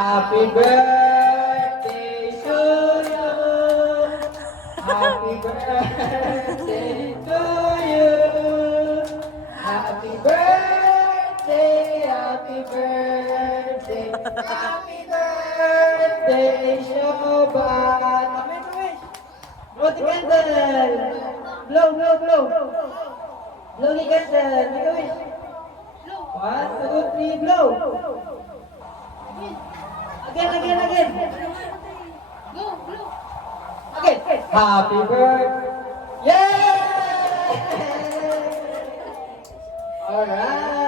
Happy birthday to you. Happy birthday to you. Happy birthday, happy birthday, happy birthday, Shobat. Amen, amen. Blow the candle. Blow, blow, blow. Blow the candle. Make a wish. 1, 2, 3, blow. Again. Go. Again. Happy birthday. Yay! Alright.